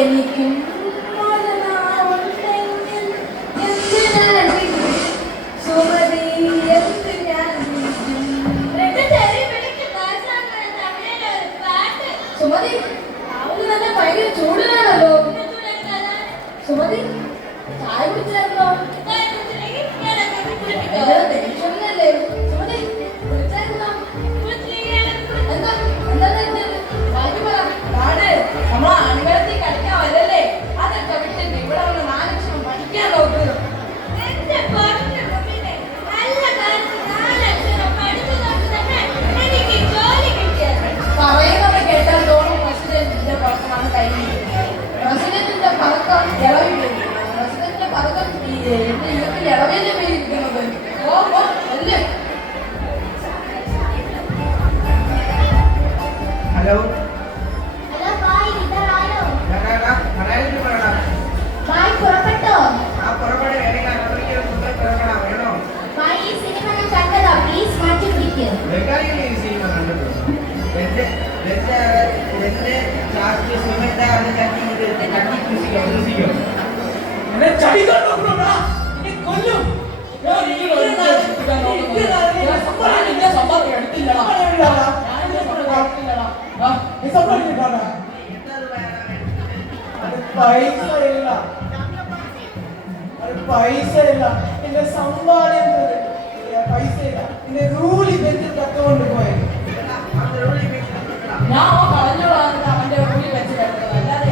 എനിക്കും സുമതി സുമതി രാവിലെ തന്നെ ഭയങ്കര ചൂടിലാണല്ലോ. സുമതി ചായ കുടിച്ചായിരുന്നോ? ടെൻഷനല്ലേ സുമതി? കുടിച്ചായിരുന്നോ? എന്താ നമ്മളെ ആണുങ്ങളത്തിൽ കളിക്കാൻ വരല്ലേ? അതൊക്കെ വിട്ടിട്ട് ഇവിടെ വന്ന് 4 ലക്ഷം പഠിക്കാൻ നോക്കുന്നു. പറയുന്നത് കേട്ടാൽ തോന്നും പ്രസിഡന്റിന്റെ പടക്കമാണ് കയ്യിലിരിക്കുന്നത്. പ്രസിഡന്റിന്റെ പതക്കം ഇളവിൽ പ്രസിഡന്റിന്റെ പതക്കം ഇളവിന്റെ പേരിരിക്കുന്നത്. അല്ലേ? ഹലോ പുറപ്പെട്ടോ? സിനിമ ഞാൻ കണ്ടതാ. പ്ലീസ് മാറ്റി പിടിക്കും. സിനിമ കണ്ടത് പൈസ ഇല്ല. എന്റെ സമ്പാദ്യം പൈസ ഇല്ല. എന്റെ റൂളി വെച്ച് തട്ടുകൊണ്ട് പോയത്. ഞാൻ കളഞ്ഞോളാം. അവന്റെ ഉള്ളിൽ വെച്ച് കിടക്കുന്നത് അല്ലാതെ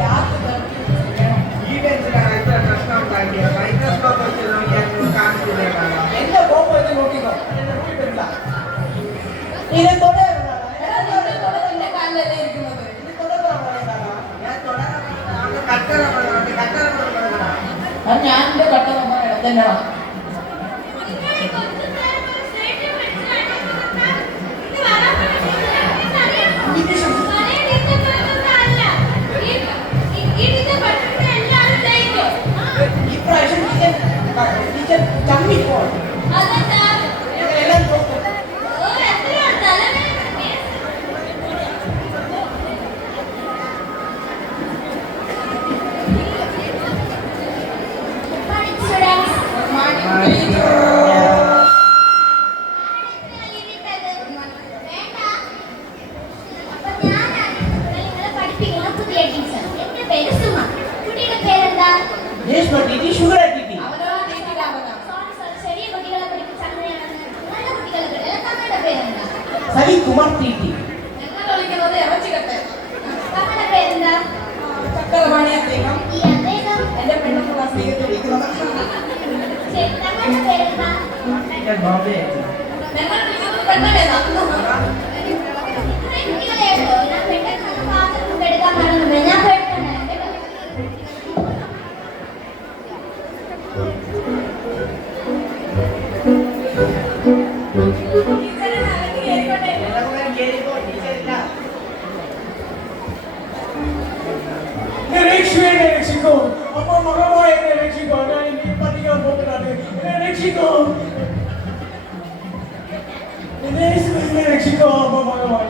എന്റെ കോപ്പ് വെച്ച് നോക്കിക്കോ. എന്റെ റൂളി വരില്ല. ഇത് നിന്റെ കാലിലല്ലേ ഇരിക്കുന്നത്? ഞാൻ എന്റെ കട്ട നമ്മൾ ഇടത്തന്നെടാ. ടീച്ചർ ചമ്മിപ്പോ എല്ലാം നോക്കും. കുമാർ ടി ഞങ്ങൾ വിളിക്കുന്നത് ഇറച്ചിക്കട്ടെ. ചക്രപാണി എന്റെ പെണ്ണുള്ള സ്നേഹത്തിൽ വിളിക്കുന്നത്. ഞങ്ങൾ വിളിക്കുന്നത് പെണ്ണവേദ. രക്ഷിക്കോ അപ്പൊ മകമായ എന്നെ രക്ഷിക്കോ. ഞാൻ ഇനി പഠിക്കാൻ പോകുന്നതാണ്. എന്നെ രക്ഷിക്കോ. എന്നെ രക്ഷിക്കോ അപ്പൊ മകമായ.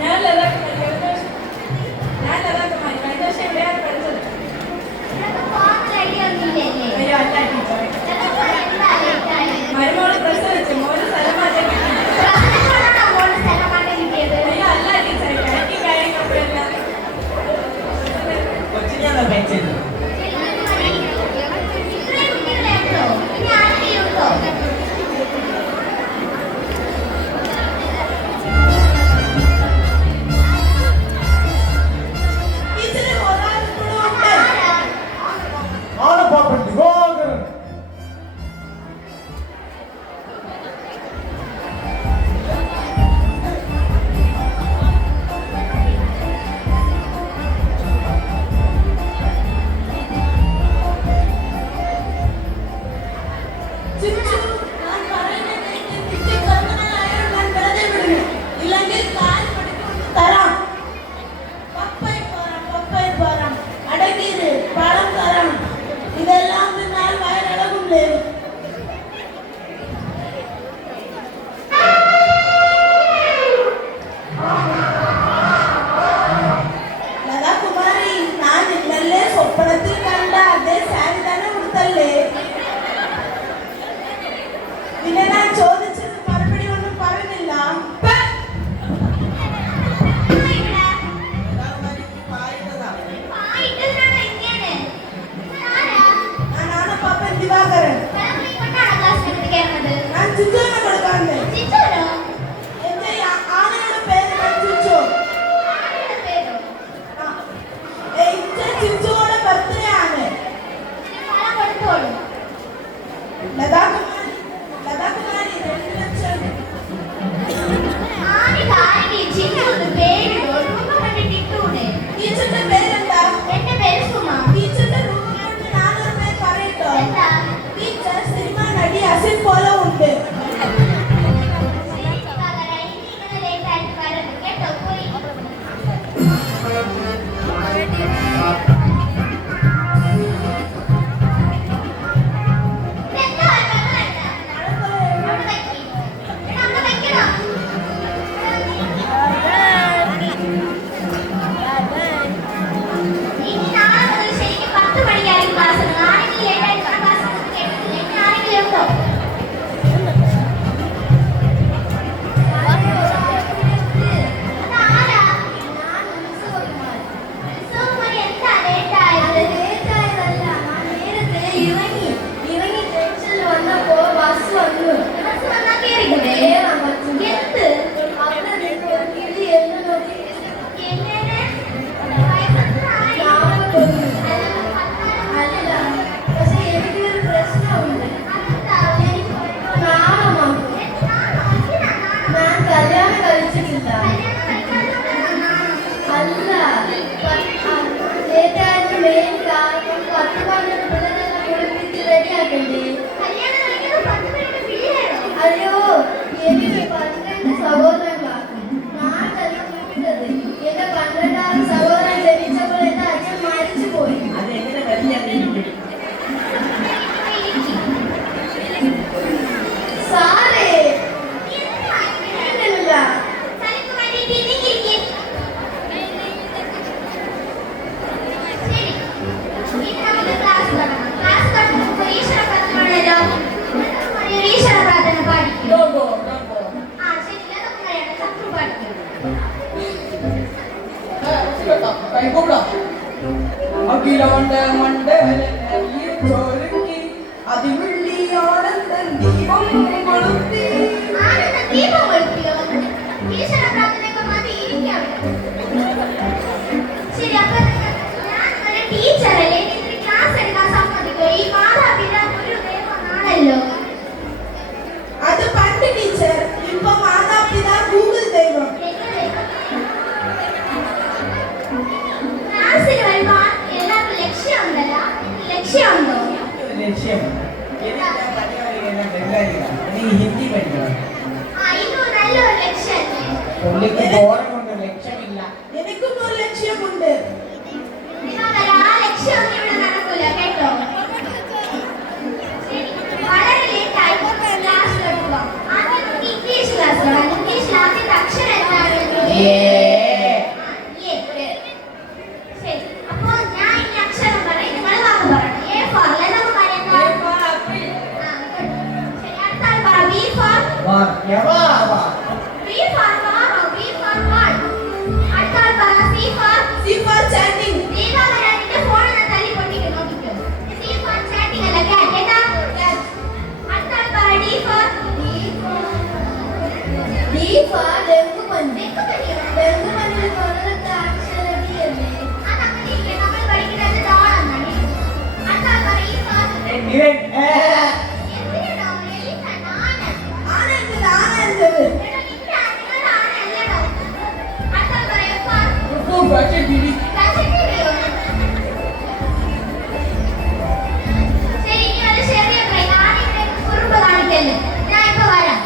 ഞാൻ ലതാകുമാരി. കഴിഞ്ഞ വർഷം എവിടെയാണ് പഠിച്ചത്? മരുമോള് പ്രസവിച്ചു. മോന് സ്ഥലം മാറ്റം കിട്ടി. അല്ല ടീച്ചർ എനിക്ക് കാര്യങ്ങളൊക്കെയല്ല. കൊച്ചിനെയാണ് കഴിച്ചത്. കൈകൂടാ അഖിലാണ്ട മണ്ഡലൊരുക്കി അതിവെള്ളി ആനന്ദൻ ദീപം കൊളുത്തി. ദീപം കൊളുത്തിയോ? ഈശ്വര പ്രാർത്ഥനയൊക്കെ മതി, ഇരിക്കാം. ശരി, അപ്പൊ ഞാൻ ഒരു ടീച്ചറല്ലേ, എനിക്ക് ക്ലാസ് എടുക്കാൻ സമ്മതിക്കോ? ഈ മാതാപിതാ ഒരു ദൈവമാണല്ലോ. അത് പണ്ട് ടീച്ചർ, ഇപ്പൊ മാതാപിതാ ഗൂഗിൾ ദൈവം. ക്ലാസ്സിൽ വരുമ്പോൾ എല്ലാവർക്കും ലക്ഷ്യമുണ്ടല്ലോ, ലക്ഷ്യമുണ്ടോ? ലക്ഷ്യമുണ്ട്. ഹിന്ദി പഠിക്കണം. ഇത് നല്ലൊരു ലക്ഷ്യമല്ലേ? പുള്ളിക്ക് ബോറം കൊണ്ട് ലക്ഷ്യമില്ല. എനിക്കും ഒരു ലക്ഷ്യമുണ്ട്. നിങ്ങളൊരു ആ ലക്ഷ്യമൊന്നും ഇവിടെ നടക്കൂല കേട്ടോ. ശരി, വളരെ ലേറ്റായി ക്ലാസ് എടുക്കാം. ആദ്യം നമുക്ക് ഇംഗ്ലീഷ് ക്ലാസ് തുടങ്ങാം. ഇംഗ്ലീഷിൽ ആദ്യത്തെ അക്ഷരം എന്താണ്? ശരി, അപ്പൊ ഞാൻ ഈ അക്ഷരം പറയും, നിങ്ങൾ വാക്ക് പറയണം. A for lemon പറയുമ്പോൾ ശരി, അടുത്ത ആൾ പറ. B for B for ball, B for ball. അടുത്ത ആൾ പറ. C for chatting. ദീപാവലിന്റെ ഫോൺ ഞാൻ തല്ലി പൊട്ടിക്ക് നോക്കിക്കോ. C for chatting അല്ല, cat കേട്ടാ? അടുത്ത ആൾ പറ. D for ഡെങ്കുമഞ്ഞ്. ഡെങ്കുമഞ്ഞിൽ കൊള്ളത്ത അക്ഷരം D അല്ലേ? അതങ്ങനെ ഇരിക്കെ, നമ്മൾ പഠിക്കുന്നത് ഡോളെന്നാണ്. അടുത്ത ആൾ പറ. E for എന്തിനാ ഡോൾ? എലിഫന്റ്, ആന. ആന എന്തത്? എടാ, നിന്റെ ആനയുടെ ആന അല്ലടോ. അടുത്ത ആൾ പറ. F for fashion TV. fashion video. ശരി, ഇനി ഒരു ചെറിയ break. ആദ്യം ഇവിടെ കുറുമ്പ് കാണിക്കല്ലേ. ഞാൻ ഇപ്പൊ വരാം.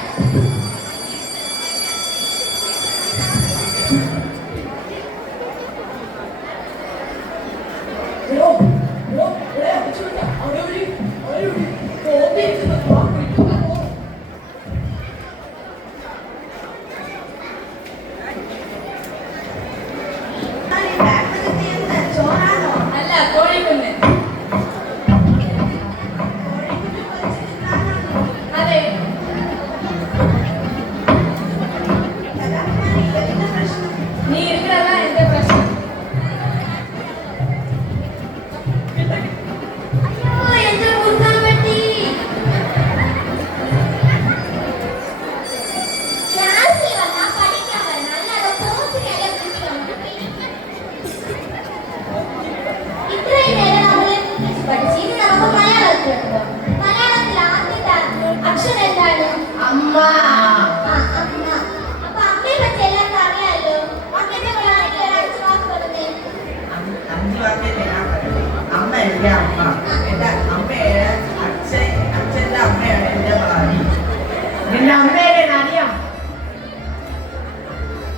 അല്ല, കോഴിക്കുഞ്ഞ്. അതെ. നീ ഇരിക്കണതാ എന്റെ പ്രശ്നം. അയ്യോ, എന്റെ മുറുക്കാൻ പറ്റി. ക്ലാസ്സിൽ വന്നാ പഠിക്കാൻ വരണം, അല്ലാതെ പോസിനല്ല വിളിക്കണം. ഇത്രയും നേരം നമ്മൾ ഇംഗ്ലീഷ് പഠിച്ചു, ഇനി നമുക്ക് മലയാളത്തിലോട്ട് പോകാം. മലയാളത്തിൽ ആദ്യത്തെ അക്ഷരം എന്താണ്? അമ്മ. അമ്മ. അപ്പൊ അമ്മയെ പറ്റി എല്ലാവർക്കും അറിയാലോ. അമ്മയുടെ ആരെങ്കിലും ഒരു അഞ്ച് വാക്ക് പറഞ്ഞേ. 5 വാക്യത്തെ ഞാൻ പറയും. അമ്മ എന്റെ അമ്മ. എന്റെ അമ്മയുടെ അച്ഛന്റെ അമ്മയാണ് എന്റെ ഭാര്യ. നിന്റെ അമ്മയെ അറിയാം.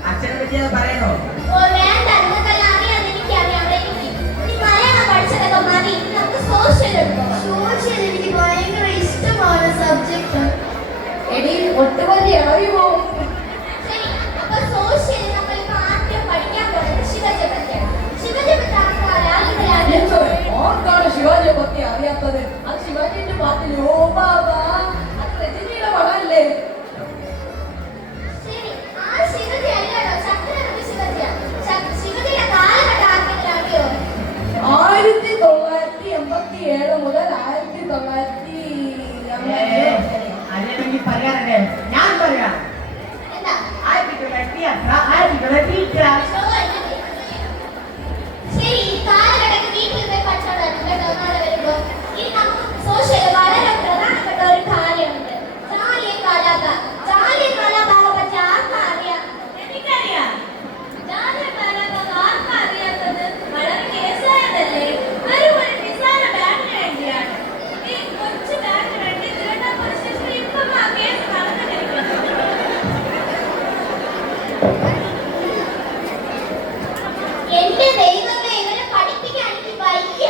അച്ഛനെ പറ്റി അത് പറയണോ? ഓ, വേണ്ട, നിങ്ങൾക്കെല്ലാം അറിയാമെന്ന് എനിക്കറിയാം. ഇനി മലയാളം പഠിച്ചതൊക്കെ മതി. ഇനി നമുക്ക് സോഷ്യൽ എടുക്കാം. സോഷ്യൽ എനിക്ക് ഭയങ്കര ഇഷ്ടമാണ് സബ്ജക്ട്. എടി ഒട്ടുമതി ഇളവി പോവും. ശരി, അപ്പൊ സോഷ്യൽ നമ്മൾ ഇപ്പൊ ആദ്യം പഠിക്കാൻ പോകുന്നത് ശിവജെ പറ്റിയാണ്. ശിവജെ പറ്റി ഓർക്കാണ് ശിവാജിയെ പറ്റി അറിയാത്തത്? അത് ശിവാജിന്റെ പാട്ടിൽ ഓ ബാബാ, അത് രജനിയുടെ പടമല്ലേ? ശരി, ആ ശിവജി അല്ലടോ, ചക്രവർത്തി ശിവജിയാ. ശിവജിയുടെ കാലഘട്ടം ആർക്കെങ്കിലും അറിയോ? 1987 മുതൽ 1900 അല്ലെങ്കിൽ പറയാറുണ്ട്. ഞാൻ പറയാം. എന്താ? 1900 ശരി, ഈ കാലഘട്ടത്തിൽ വീട്ടിൽ പോയി പഠിച്ചോണ്ടാണ് കേട്ടോ നാളെ വരുമ്പോ. ഇനി നമുക്ക് സോഷ്യൽ വളരെ പ്രധാനപ്പെട്ട ഒരു കാര്യമുണ്ട്. ജാലിയൻ വാലാബാഗ്. ജാലിയൻ വാലാബാഗെ പറ്റി ആർക്കാ അറിയാം? എനിക്കറിയാം. ജാലിയൻ വാലാബാഗ് ആർക്കാ അറിയാത്തത്? വളരെ കേസായതല്ലേ? വെറും ഒരു നിസ്സാര ബാഗിന് വേണ്ടിയാണ്. ഈ കൊച്ചു ബാഗിന് വേണ്ടി തിരുവനന്തപുരം പോലീസ് സ്റ്റേഷനിൽ ഇപ്പം ആ കേസ് നടന്നിരിക്കുന്നു. എന്റെ ദൈവമേ, ഇവരെ പഠിപ്പിക്കാൻ എനിക്ക് വയ്യ.